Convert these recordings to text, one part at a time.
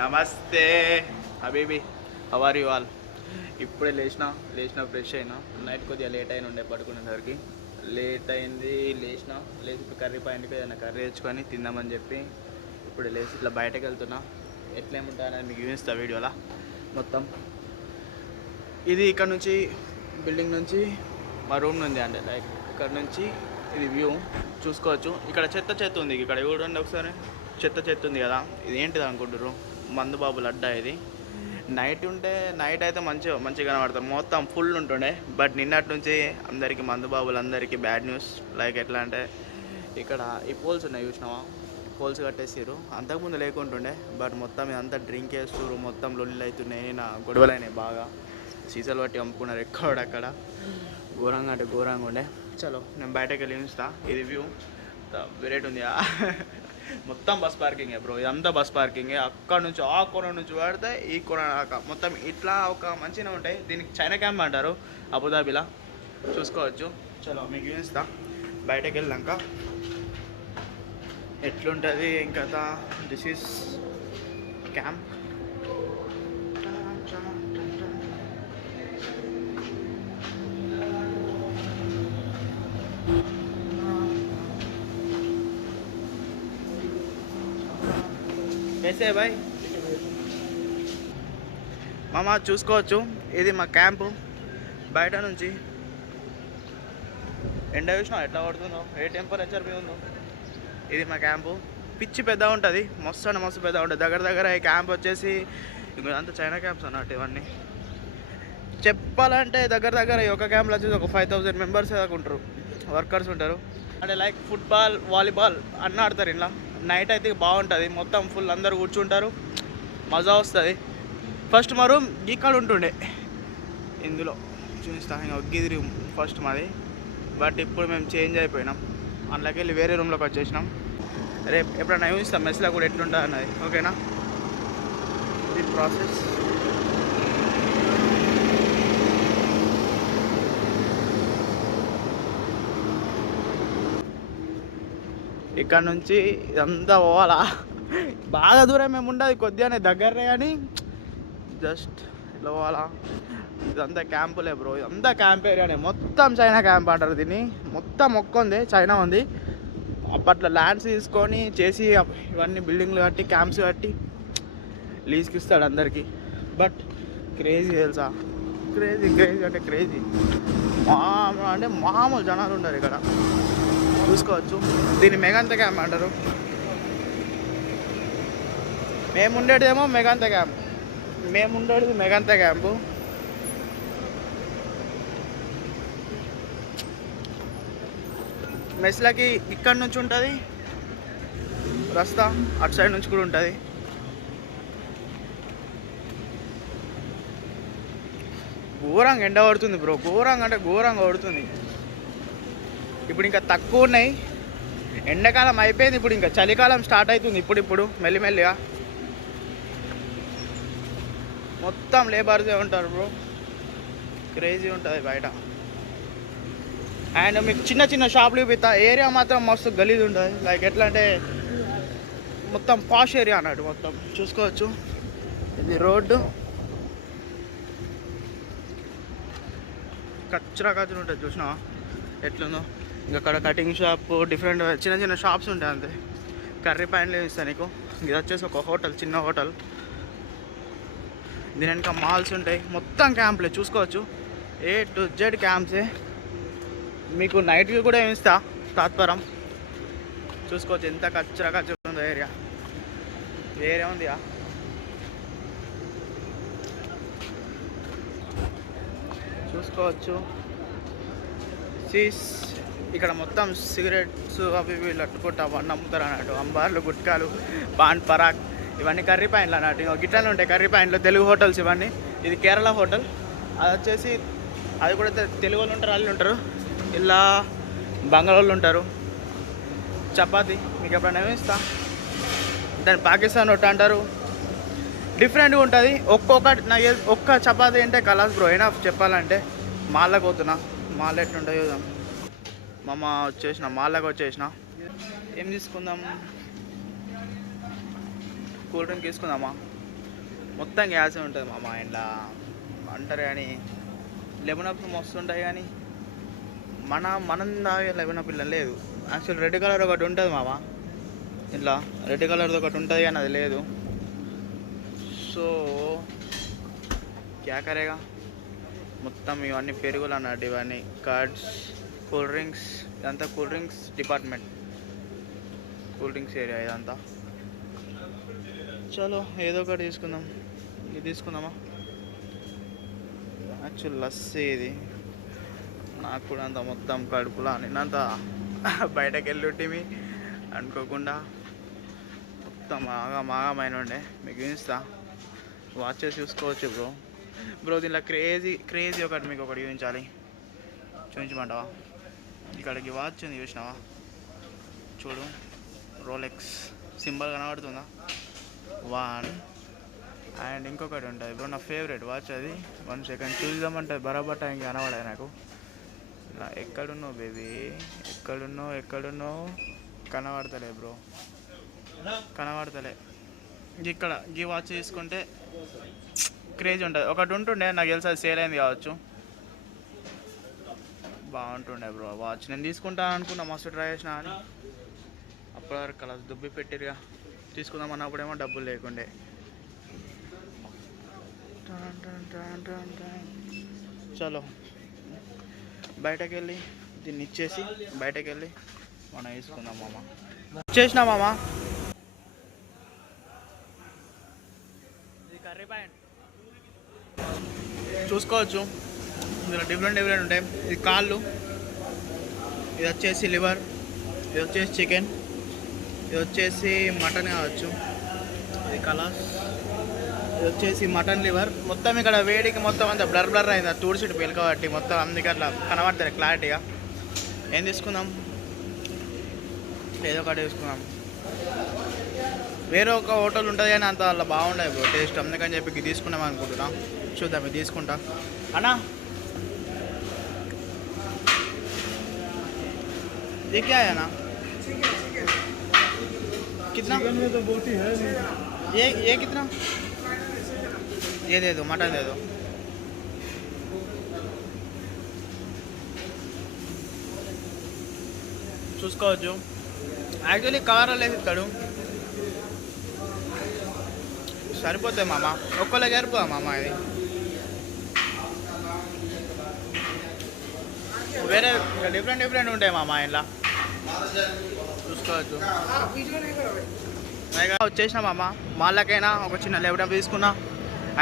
నమస్తే హబీబీ, how are you all? ఇప్పుడే లేచిన ఫ్రెష్ అయినా. నైట్ కొద్దిగా లేట్ అయిన ఉండే పడుకునేసరికి. లేట్ అయింది, లేచి కర్రీ పాయింట్కి ఏదైనా కర్రీ తెచ్చుకొని తిందామని చెప్పి ఇప్పుడు లేచి ఇట్లా బయటకు వెళ్తున్నా. ఎట్లేముంటానని మీకు చూపిస్తా వీడియోలా మొత్తం. ఇది ఇక్కడ నుంచి బిల్డింగ్ నుంచి మా రూమ్ ఉంది అంటే లైక్ ఇక్కడ నుంచి ఇది వ్యూ చూసుకోవచ్చు. ఇక్కడ చెత్త ఉంది, ఇక్కడ చూడండి ఒకసారి. చెత్త ఉంది కదా, ఇది ఏంటిది అనుకుంటారు? మందు బాబులు అడ్డా ఇది. నైట్ అయితే మంచిగా కనబడతారు, మొత్తం ఫుల్ ఉంటుండే. బట్ నిన్నటి నుంచి అందరికీ మందు బాబులు అందరికీ బ్యాడ్ న్యూస్. లైక్ ఎట్లా అంటే ఇక్కడ ఈ పోల్స్ ఉన్నాయి చూసినావా, పోల్స్ కట్టేసారు. అంతకుముందు లేకుంటుండే, బట్ మొత్తం ఇదంతా డ్రింక్ వేస్తారు, మొత్తం లొల్లిలు అవుతున్నాయి, నా గొడవలు అయినాయి బాగా. సీసాలు బట్టి అమ్ముకున్నారు ఎక్కడక్కడ, ఘోరంగా అంటే ఘోరంగా ఉండే. చలో నేను బయటకు వెళ్ళి ఉంచుతా. ఇది వ్యూ వెరైటీ ఉంది. మొత్తం బస్ పార్కింగే బ్రో, ఇదంతా బస్ పార్కింగే. అక్కడ నుంచి ఆ కొన నుంచి పడితే ఈ కొన దాకా మొత్తం ఇట్లా ఒక మంచిగా ఉంటాయి. దీనికి చైనా క్యాంప్ అంటారు అబుదాబిలా, చూసుకోవచ్చు. చలో మీకు చూపిస్తా బయటకు వెళ్ళాక ఎట్లుంటుంది ఇంకా. This is camp. कैसे भाई మామ చూసుకోవచ్చు. ఇది మా క్యాంపు. బయట నుంచి ఎండ చూసినా ఎట్లా పడుతుందో, ఏ టెంపరేచర్ మీద ఉందో. ఇది మా క్యాంపు. పిచ్చి పెద్ద ఉంటుంది, మస్తు పెద్ద ఉంటుంది. దగ్గర ఈ క్యాంప్ వచ్చేసి అంతా చైనా క్యాంప్స్ అన్నట్టు. ఇవన్నీ చెప్పాలంటే దగ్గర ఈ ఒక క్యాంప్లో వచ్చేసి ఒక 5000 మెంబర్స్ దాకా ఉంటారు, వర్కర్స్ ఉంటారు. అంటే లైక్ ఫుట్బాల్, వాలీబాల్ అన్నీ ఆడతారు ఇలా. నైట్ అయితే బాగుంటుంది, మొత్తం ఫుల్ అందరు కూర్చుంటారు, మజా వస్తుంది. ఫస్ట్ మా రూమ్ ఇక్కడ ఉంటుండే, ఇందులో చూపిస్తాను. ఇంకా ఒగ్గిది రూమ్ ఫస్ట్ మాది. బట్ ఇప్పుడు మేము చేంజ్ అయిపోయినాం, అందులోకి వెళ్ళి వేరే రూమ్లోకి వచ్చేసినాం. రేపు ఎప్పుడైనా చూపిస్తాం మెస్లో కూడా ఎట్లుంటుంది అన్నది, ఓకేనా? ఇది ప్రాసెస్. ఇక్కడ నుంచి ఇదంతా పోవాలా, బాగా దూరం మేము ఉండదు, కొద్దిగానే దగ్గరనే, కానీ జస్ట్ ఇట్లా పోవాలా. ఇదంతా క్యాంపులే బ్రో, ఇదంతా క్యాంప్ ఏరియానే. మొత్తం చైనా క్యాంప్ అంటారు దీన్ని. మొత్తం మొక్కుంది, చైనా ఉంది. అప్పట్లో ల్యాండ్స్ తీసుకొని చేసి ఇవన్నీ బిల్డింగ్లు కట్టి క్యాంప్స్ కట్టి లీజ్కి ఇస్తాడు అందరికీ. బట్ క్రేజీ తెలుసా, క్రేజీ అంటే క్రేజీ. అంటే మామూలు జనాలు ఉన్నారు ఇక్కడ, చూసుకోవచ్చు. దీన్ని మెగాంత క్యాంప్ అంటారు. మేముండేదేమో మెగాంత క్యాంప్, మేముండేది మెగాంత క్యాంపు. మెస్లకి ఇక్కడ నుంచి ఉంటుంది రస్తా, అటు సైడ్ నుంచి కూడా ఉంటుంది. ఘోరంగా ఎండ పడుతుంది బ్రో, ఘోరంగా అంటే ఘోరంగా పడుతుంది. ఇప్పుడు ఇంకా తక్కువ ఉన్నాయి, ఎండాకాలం అయిపోయింది, ఇప్పుడు ఇంకా చలికాలం స్టార్ట్ అవుతుంది. ఇప్పుడు మెల్లిమెల్లిగా మొత్తం లేబర్సే ఉంటారు బ్రో, క్రేజీ ఉంటుంది బయట. అండ్ మీకు చిన్న షాపులు చూపిస్తా. ఏరియా మాత్రం మస్తు గలీజ్ ఉంటుంది. లైక్ ఎట్లా అంటే మొత్తం పాష్ ఏరియా అన్నట్టు, మొత్తం చూసుకోవచ్చు. ఇది రోడ్డు కచ్చరా ఉంటుంది, చూసినా ఎట్లుందో. ఇంకా అక్కడ కటింగ్ షాప్, డిఫరెంట్ చిన్న షాప్స్ ఉంటాయి అంతే. కర్రీ పాయింట్లు ఇస్తాను నీకు. ఇది వచ్చేసి ఒక హోటల్, చిన్న హోటల్. దీని వెనక మాల్స్ ఉంటాయి, మొత్తం క్యాంప్లే చూసుకోవచ్చు. A to Z క్యాంప్సే. మీకు నైట్ వ్యూ కూడా ఏమిస్తా తాత్పరం, చూసుకోవచ్చు. ఎంత కచ్చరా ఉందో ఏరియా ఉంది. చూసుకోవచ్చు. ఇక్కడ మొత్తం సిగరెట్స్ అవి వీళ్ళు అట్టుకుంటా అవన్నీ అమ్ముతారు అన్నట్టు. అంబార్లు, గుట్కాలు, పాన్ పరాక్ ఇవన్నీ కర్రీ పాయింట్లు అన్నట్టు. ఇంకా గిట్లనే ఉంటాయి కర్రీ పాయింట్లు. తెలుగు హోటల్స్ ఇవన్నీ. ఇది కేరళ హోటల్, అది వచ్చేసి అది కూడా తెలుగు వాళ్ళు ఉంటారు, వాళ్ళు ఉంటారు. ఇలా బంగాళోళ్ళు ఉంటారు. చపాతి మీకు ఎప్పుడైనా ఇస్తా. దాన్ని పాకిస్తాన్ రొట్టె అంటారు, డిఫరెంట్గా ఉంటుంది. నాకు ఒక్క చపాతి అంటే కలాస్ బ్రో, అయినా చెప్పాలంటే. మాల్లోకి పోతున్నా, మాల్ ఎట్లుంటాయో చూద్దాం. వచ్చేసిన మాల్లోకి వచ్చేసిన. ఏం తీసుకుందాం? కూల్ డ్రింక్ తీసుకుందామా? మొత్తం గ్యాసే ఉంటుంది మామ ఇంట్లో అంటారు కానీ లెమన్ అప్పుడు మస్తు ఉంటాయి కానీ మనం తాగే లెమన్ పిల్ల లేదు. యాక్చువల్ రెడ్ కలర్ ఒకటి ఉంటుంది మామ ఇట్లా, రెడ్ కలర్ది ఒకటి ఉంటుంది కానీ అది లేదు. సో క్యా కరేగా. మొత్తం ఇవన్నీ పెరుగులు అన్నట్టు, ఇవన్నీ కార్డ్స్, కూల్ డ్రింక్స్, ఇదంతా cool drinks department, cool drinks area ఇదంతా. చలో ఏదో ఒకటి తీసుకుందాం. ఇది తీసుకుందామా? యాక్చువల్ లస్సీ ఇది. నాకు కూడా అంత మొత్తం కడుపులా నిన్నంత బయటకు వెళ్ళుంటిమి అనుకోకుండా మొత్తం మాగమైన ఉండే. మీకు చూపిస్తా, వాచెస్ చూసుకోవచ్చు బ్రో. దీనిలో క్రేజీ ఒకటి మీకు ఒకటి చూపించమంటావా? ఇక్కడికి వాచ్ ఉంది చూసినావా? చూడు, రోలెక్స్ సింబల్ కనబడుతుందా? 1 అండ్ ఇంకొకటి ఉంటుంది బ్రో, నా ఫేవరెట్ వాచ్ అది. 1 సెకండ్ చూద్దామంటే బరాబర్ టైంకి కనబడాలి నాకు. ఇలా ఎక్కడున్నావు బేబీ, ఎక్కడున్నావు? కనబడతలే బ్రో, కనబడతలే. ఇక్కడ ఈ వాచ్ తీసుకుంటే క్రేజ్ ఉంటుంది. ఒకటి ఉంటుండే నాకు తెలుసు, అది సేల్ అయింది కావచ్చు. బాగుంటుండే బ్రో వాచ్. నేను తీసుకుంటాను అనుకున్నా, మస్తు ట్రై చేసిన అని. అప్పటి వరకు అలా దుబ్బి పెట్టిరుగా. తీసుకుందాం అన్నప్పుడేమో డబ్బులు లేకుండే. చలో బయటకు వెళ్ళి దీన్ని ఇచ్చేసి బయటకు వెళ్ళి మనం వేసుకుందాం మామ. ఇచ్చేసినా మామ. ఇది కర్రీ పాయింట్ చూసుకోవచ్చు. ఇందులో డిఫరెంట్ ఉంటాయి. ఇది కాళ్ళు, ఇది వచ్చేసి లివర్, ఇది వచ్చేసి చికెన్, ఇది వచ్చేసి మటన్ కావచ్చు. ఇది కలాస్, ఇది వచ్చేసి మటన్ లివర్. మొత్తం ఇక్కడ వేడికి మొత్తం అంతా బ్లర్ అయింది, అది తూడిసిట్టు పెళ్ళి కాబట్టి మొత్తం అందుకే అట్లా కనబడతాయి క్లారిటీగా. ఏం తీసుకుందాం? ఏదో ఒకటి తీసుకుందాం. వేరే ఒక హోటల్ ఉంటుంది కానీ అంత అలా బాగుండదు బ్రో టేస్ట్, అందుకని చెప్పి ఇది తీసుకుందాం అనుకుంటున్నా. చూద్దాం, ఇది తీసుకుంటా అన్నా. ये क्या है ना? कितना? चिकन में तो बोटी है नहीं। ये कितना? ये दे दो, मटन दे दो. చూసుకోవచ్చు. యాక్చువల్లీ కవర్ వేసి ఇస్తాడు, సరిపోతాయి మామ. ఒక్కళ్ళకి సరిపోదా మామ? ఇది వేరే డిఫరెంట్ ఉంటాయి మామ ఇలా. చూసుకోవచ్చు. వచ్చేసిన మామ. వాళ్ళకైనా ఒక చిన్న లెవెన్ తీసుకున్నా,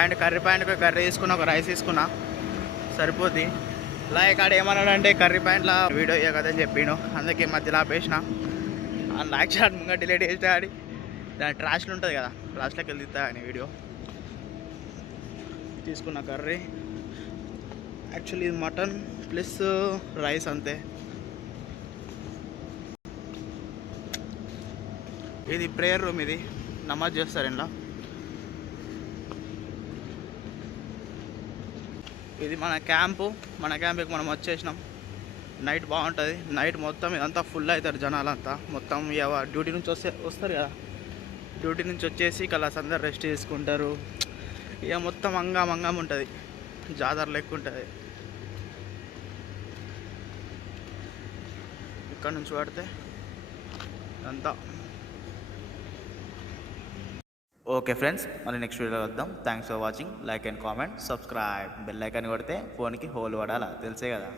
అండ్ కర్రీ పాయింట్ కర్రీ తీసుకున్నా, ఒక రైస్ తీసుకున్నా, సరిపోద్ది. లైక్ ఆడ ఏమన్నాడంటే కర్రీ పాయింట్లో వీడియో ఇవ్వకదని చెప్పిండు, అందుకే మధ్యలో ఆపేసిన. లైక్ షాట్ ముంగ డిలీట్ చేస్తే ఆడి దాని ట్రాష్లు ఉంటుంది కదా, ట్రాష్లోకి వెళ్తా అని వీడియో తీసుకున్న కర్రీ. యాక్చువల్లీ ఇది మటన్ ప్లస్ రైస్ అంతే. ఇది ప్రేయర్ రూమ్, ఇది నమాజ్ చేస్తారు ఇంట్లో. ఇది మన క్యాంప్కి మనం వచ్చేసినాం. నైట్ బాగుంటుంది. నైట్ మొత్తం ఇదంతా ఫుల్ అవుతారు జనాలంతా. మొత్తం డ్యూటీ నుంచి వస్తారు కదా, డ్యూటీ నుంచి వచ్చేసి కలాస్ అందరు రెస్ట్ తీసుకుంటారు. ఇక మొత్తం అంగం ఉంటుంది, జాతర లెక్క ఉంటుంది. ఇక్కడ నుంచి పడితే అంతా ఓకే ఫ్రెండ్స్. మళ్ళీ నెక్స్ట్ వీడియోలో వద్దాం. Thanks for watching. Like and comment, subscribe, bell icon కొడితే ఫోన్కి హోల్ పడాలా, తెలుసే కదా.